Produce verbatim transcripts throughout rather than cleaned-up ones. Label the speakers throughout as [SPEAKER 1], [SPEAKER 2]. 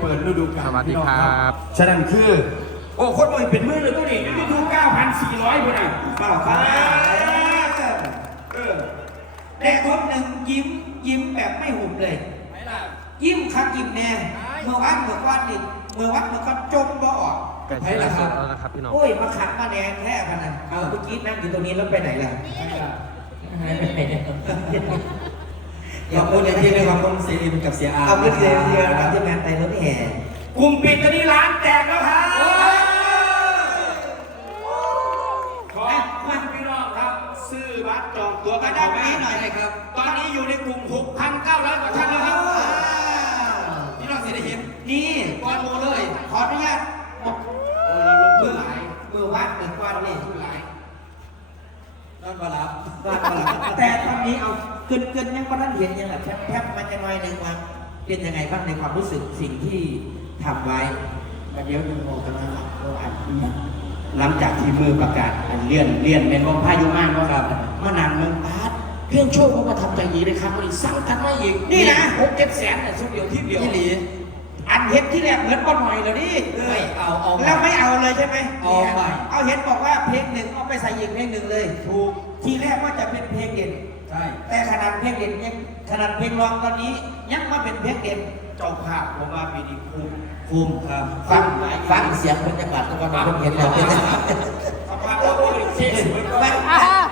[SPEAKER 1] ปิดฤดูกาล
[SPEAKER 2] สวัสดีครับ
[SPEAKER 1] ฉะนั้นคือโอ้คนมันเป็นมือเลยตัวนี้ฤดูเก้าพันสี่ร้อยคนอ่ะเก้าพันเออแต่คนหนึ่งยิ้มยิ้มแบบไม่หุบเลยยิ้มคักยิ้มแน่เมื่อวันเมื่อวันนี่เมื่อวันเมื่อวันจมบ่ออก
[SPEAKER 2] ไก่ชนสดแล้วนะครับพี่น้อง
[SPEAKER 1] โอ้ยมาขัดมาแดงแท้ขนาดเมื่อกี้นั่งอยู่ตรงนี้แล้วไปไหนล่ะขอบคุณอย่างที่เลยขอบคุณเซริมกับเสียอาขอบคุณเสียเยอะนะที่งานไต่รถแห่กลุ่มปิดตอนนี้ร้านแตกแล้วครับขอคุณพี่น้องครับซื้อบัตรจองตัวกันได้ไหมหน่อยครับตอนนี้อยู่ในกลุ่ม หกพันเก้าร้อย กว่าท่านแล้วครับพี่น้องเสียได้เห็นนี่ก้อนโมเลยขออนุญาตมือหลายมือวัดหนึ่งก้อนนี่หลายต้นบาลับแต่ตอนนี้เอาเกินเกินยังก็ท่านเห็นยังแบบแทบมันจะน้อยหนึ่งว่าเป็นยังไงบ้างในความรู้สึกสิ่งที่ทำไว้มาเดี๋ยวดูโมกันนะครับอันหลังจากที่มือประกาศเลื่อนเลื่อนเป็นว่าพายุมากนะครับมานานเมืองพาร์ทเครื่องโชว์เขามาทำใจดีเลยครับวันนี้สั่งกันมาอีกนี่นะหกเจ็ดแสนเนี่ยชุดเดียวที่เดียวที่หลีอันเห็นที่แรกเหมือนบอลหน่อยเลยนี่ไม่เอาเอาแล้วไม่เอาเลยใช่ไหมเอาไปเอาเห็นบอกว่าเพลงหนึ่งเอาไปใส่อีกเพลงหนึ่งเลยถูกทีแรกว่าจะเป็นเพลงเด่นใช่แต่ขนาดเพลงเด่นยังขนาดเพลงร้องตอนนี้ยังมาเป็นเพลงเด่นเจ้าภาพผมว่าปีนี้คุ้มคุ้มครับฟังฟังเสียงบรรยากาศตะวันตกเห็นแล้วเป็นสภาพเราโอ้ยเสียสวยมาก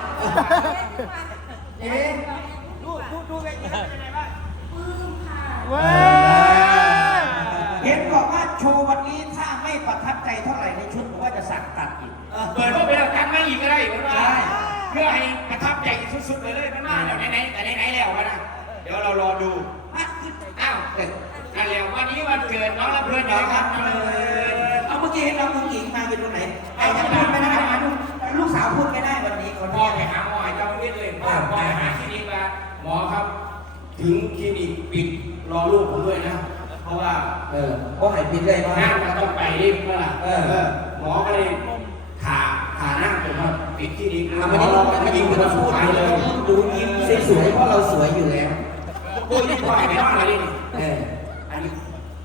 [SPEAKER 1] เอ๊ะดูดูดูเป็นยังไงบ้างปื้มค่ะเห็นบอกว่าโชว์วันนี้ถ้าไม่ประทับใจเท่าไหร่ในชุดผมว่าจะสั่งตัดอีกเปิดว่าเป็นการไม่อีกก็ได้ผมว่าเพื่อให้ประทับใจสุดๆเลยเลยมันมาแล้วไหนๆแต่ไหนๆแล้วนะเดี๋ยวเรารอดูอ้าวนั่นแล้ววันนี้วันเกิดน้องละเพื่อนนะครับเอาเมื่อกี้เห็นน้องผู้หญิงมาเป็นตรงไหนไอ้จะพูดไม่ได้ลูกสาวพูดไม่ได้วันนี้คนพ่อไปหาหมอเจ้าไม่เลยพ่อพ่อไปหาคลินิกมาหมอครับถึงคลินิกปิดรอลูกผมด้วยนะเพราะว่าเออเพราะหายปิดเลยงานมันต้องไปรีบเมื่อไหร่เออหมอก็เลยขาขานั่งเป็นว่าปิดคลินิกแล้วไม่ได้ลองไม่ยิงเป็นผู้ชายเลยดูยิ้มสวยเพราะเราสวยอยู่แล้วโอ้ยนี่ปล่อยไปบ้างเลยนี่เอออันนี้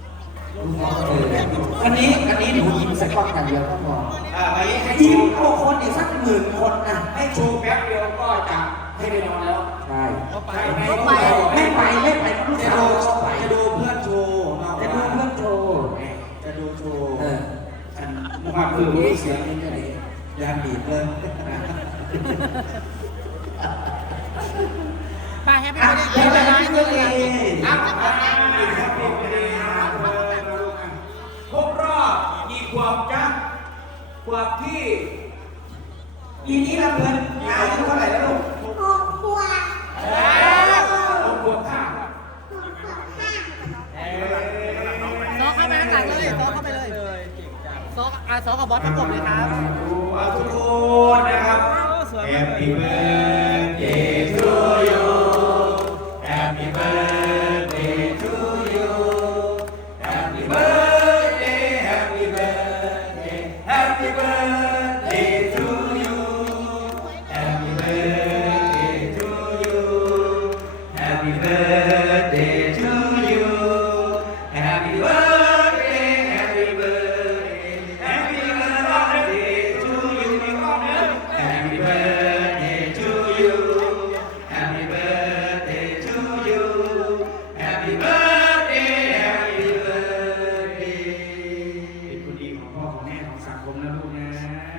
[SPEAKER 1] อันนี้อันนี้หนูยิ้มสักก้อนกันเดียวก็พออ่าไปให้ยิ้มเอาคนอีกสักหมื่นคนนะให้โชว์แป๊บเดียวก็จะให้ไปนอนแล้วใช่ไม่ไปไม่ไปไม่ไปลูกสาวจะดูเพื่อนโชว์จะดูเพื่อนโชว์จะดูโชว์เอออันมาคือมีเสียงนี่จะไหนยางบีบเลย
[SPEAKER 3] ไปแฮปปี้เบิร์ดเดย์
[SPEAKER 1] แฮปปี้เบิร์ดเดย์อ้าว ครบรอบกี่ขวบจ๊ะขวบที่ปีนี้เราเพิ่นอายุเท่าไหร่แล้วลูกหกขวบหกขวบค่ะ
[SPEAKER 3] ซอกเข้าไปข้างหลังเลยซอกเข้าไปเลยซอกอ่ะซอกกับบอสประกบเลยครับ
[SPEAKER 1] ทุกคนนะครับ Happy birthday to you Happy birthday to you Happy birthday Happy birthday Happy birthday to you Happy birthday to you Happy birthday to you Happy birthday Happy birthday Happy birthday to you Happy birthday to you Happy birthday to you Happy birthday Happy birthday เป็นคนดีของพ่อของแม่ของสังคมนะลูกนะ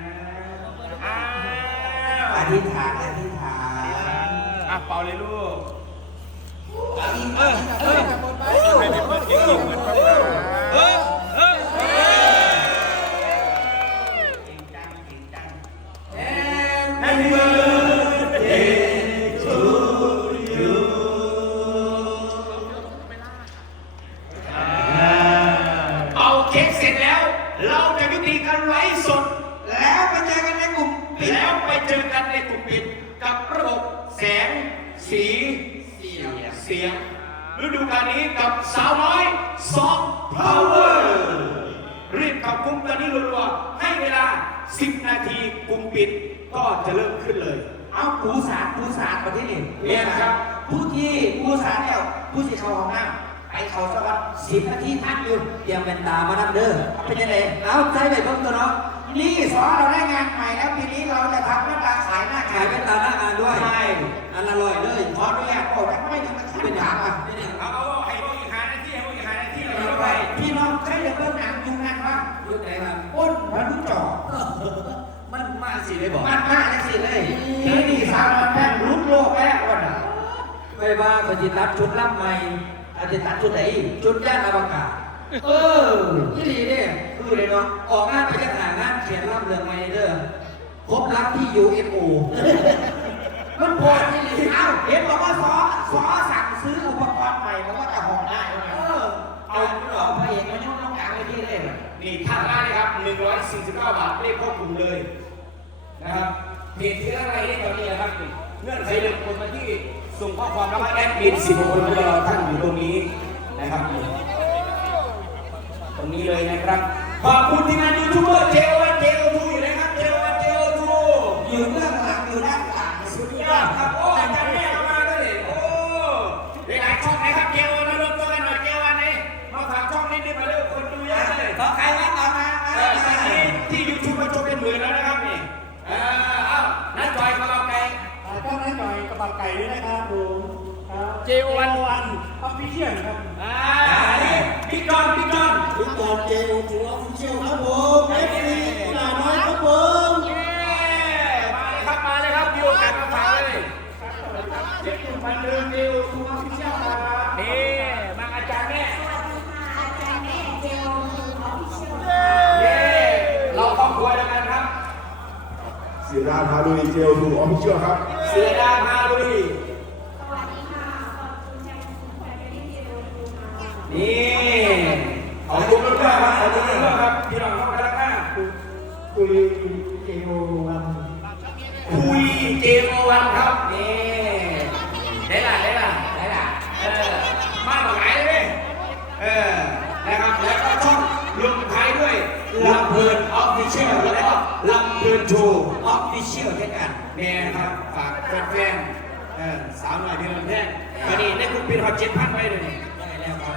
[SPEAKER 1] อธิษฐานอธิษฐานอ่ะเป่าเลยลูกเออเออให้เด็กเปิดเก่งๆเหมือนพ่อเออเออเก่งจังเก่งจัง Happy birthday to you เป่าเค้กเสร็จแล้ว เราจะยุติการไลฟ์สด แล้วไปเจอกันในกลุ่มปิดแล้วไปเจอกันในกลุ่มปิดกับระบบแสงสีเสียงเสียงฤดูกาลนี้กับสาวน้อยซอฟต์พาวเวอร์รีบกับกลุ่มตอนนี้รัวๆให้เวลาสิบนาทีกลุ่มปิดก็จะเริ่มขึ้นเลยเอาผู้สารผู้สารประเทศนี้เรียนครับผู้ที่ผู้สารเนี่ยผู้ที่เข้าห้องน้ำไปเขาสักวันสิบนาทีทักอยู่เตรียมเป็นตามาดับเด้อเป็นยังไงเอาใจไปเพิ่มตัวเนาะนี่สอนเราได้งานใหม่แล้วปีนี้เราจะทำหน้าตาขายหน้าขายเป็นตาหน้างานด้วยใช่อันอร่อยเลยขอด้วยอ่ะโอ้แต่ไม่ยังไม่ขึ้นถามอ่ะเอาเอาให้พวกอีกหาหน้าที่ให้พวกอีกหาหน้าที่เราไปพี่น้องใครจะเพิ่มหนังยุงนั่นวะยุงไหนครับอ้นมันรู้จ่อมันมาสิเลยบอกมันมาแล้วสิเลยที่นี่สาวแม่รุ่นโลกแรกวันอ่ะไม่ว่าเขาจะตัดชุดรับใหม่อาจจะตัดชุดไหนชุดย่านอวกาศเออที่ดีเนี่ยคือเลยเนาะออกงานไปจะหางานเขียนรับเรื่องใหม่เด้อพบรักที่ ยู เอ็น โอ มันพอที่ดีเอ้าเห็นบอกว่าซอซอสั่งซื้ออุปกรณ์ใหม่บอกว่าจะห่อได้เออเอาเอาพระเอกมายุ่งต้องการไว้ที่เลยนี่ทางร้านนะครับหนึ่งร้อยสี่สิบเก้าบาทได้ครบกลุ่มเลยนะครับเหตุที่อะไรได้ตอนนี้นะครับเงื่อนไขเรื่องคนมาที่ส่งข้อความแล้วแอดมินสิบคนรอท่านอยู่ตรงนี้นะครับตรงนี้เลยนะครับขอบคุณทีมงานยูทูบเบอร์เจโอวันเจโอทูอยู่นะครับเจโอวันเจโอทูอยู่เบื้องหลังอยู่ด้านหลังสุดยอดครับโอ้อาจารย์แม่มาด้วยโอ้หลายช่องนะครับเจโอมารวมตัวกันหน่อยเจโอวันนี้มาฝากช่องนี้ด้วยมาเร็วคนดูเยอะเลยขอใครไว้ก่อนนะตอนนี้ที่ยูทูบมาชมเป็นหมื่นแล้วนะครับนี่เออเอ้านัดจอยกระเป๋าไก่
[SPEAKER 4] ก็นัดจอยกระเป๋าไก่ด้วยนะครับผม
[SPEAKER 3] เจโอวัน
[SPEAKER 4] วันออฟฟิเชียลครับ
[SPEAKER 3] อ่า
[SPEAKER 1] พี่จอนพี่จอน
[SPEAKER 4] ทุกตอนเจโอทูออฟฟิเชียลครับผมเอฟซีกุหลาบน้อยครับผม
[SPEAKER 1] มาเลยครับมาเลยครับมีโอกาสมาฝากเลยเด็กคนบันเทิงเดียวทูออฟฟิเชียลครับนี่มาอาจารย์แม่เราครอบครัวเดียวกันครับ
[SPEAKER 4] เสือดาวพาลุยเจโอทูออฟฟิเชียลครับ
[SPEAKER 1] เสือดาวพาลุยนี่ขอบคุณมากครับขอบคุณมากครับพี่น้องเข้ามาแล้วนะ
[SPEAKER 4] คุยเจโอวัน
[SPEAKER 1] คุยเจโอวันครับนี่ได้ละได้ละได้ละเออมาหลากหลายเลยเออนะครับแล้วก็ช่องลงท้ายด้วยลำเพลินออฟฟิเชียลแล้วก็ลำเพลินโชว์ออฟฟิเชียลเช่นกันแม่ครับฝากแฟนๆเออสาวหน่อยเพียงลำแท่งวันนี้ได้คุณปีนหอดเจ็ดพันไปเลยนี่ได้แล้วครับ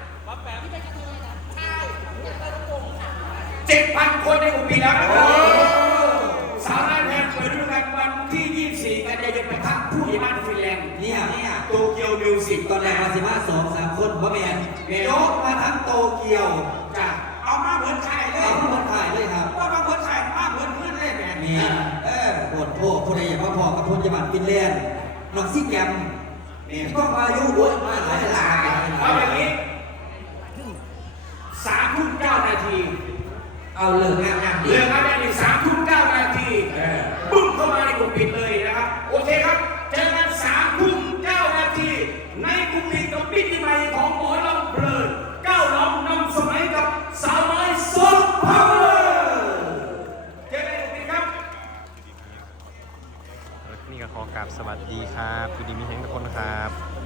[SPEAKER 1] เจ็ดพันคนในอุปีแล้วนะครับสาวน้อยแพนเปิดฤดูกาลวันที่ยี่สิบสี่กันยายนไปพักผู้ใหญ่บ้านฟินแลนด์เนี่ยเนี่ยโตเกียวมิวสิกตอนแรกมาสิบห้าสองสามคนเพราะแมนยกมาทั้งโตเกียวจ้ะเอามาเหมือนไข่เลยเอามาเหมือนไข่เลยครับว่ามาเหมือนไข่มาเหมือนเพื่อนเลยแมนเนี่ยเออปวดโผล่ผู้ใดอยากมาพอกับผู้ใหญ่บ้านฟินแลนด์น้องซิกแกมเนี่ยก็มาอยู่โอ้ยมาหลายหลายเอาอย่างนี้สามทุ่มเก้านาทีเอาเลิกงานงานเลิกงานได้สามทุ่มเก้านาทีบึ้มเข้ามาในกลุ่มปิดเลยนะครับโอเคครับเจอกันสามทุ่มเก้านาทีในกลุ่มปิดกับปิดที่ใหม่ของหมอลำเพลินเก้าล้อมนำสมัยกับสาวน้อยซอฟต์พาวเวอร์เจอกันในกลุ่มปิดครับ
[SPEAKER 2] นี่ก็ขอกราบสวัสดีครับคุณดีมีแห่งทุกคนครับ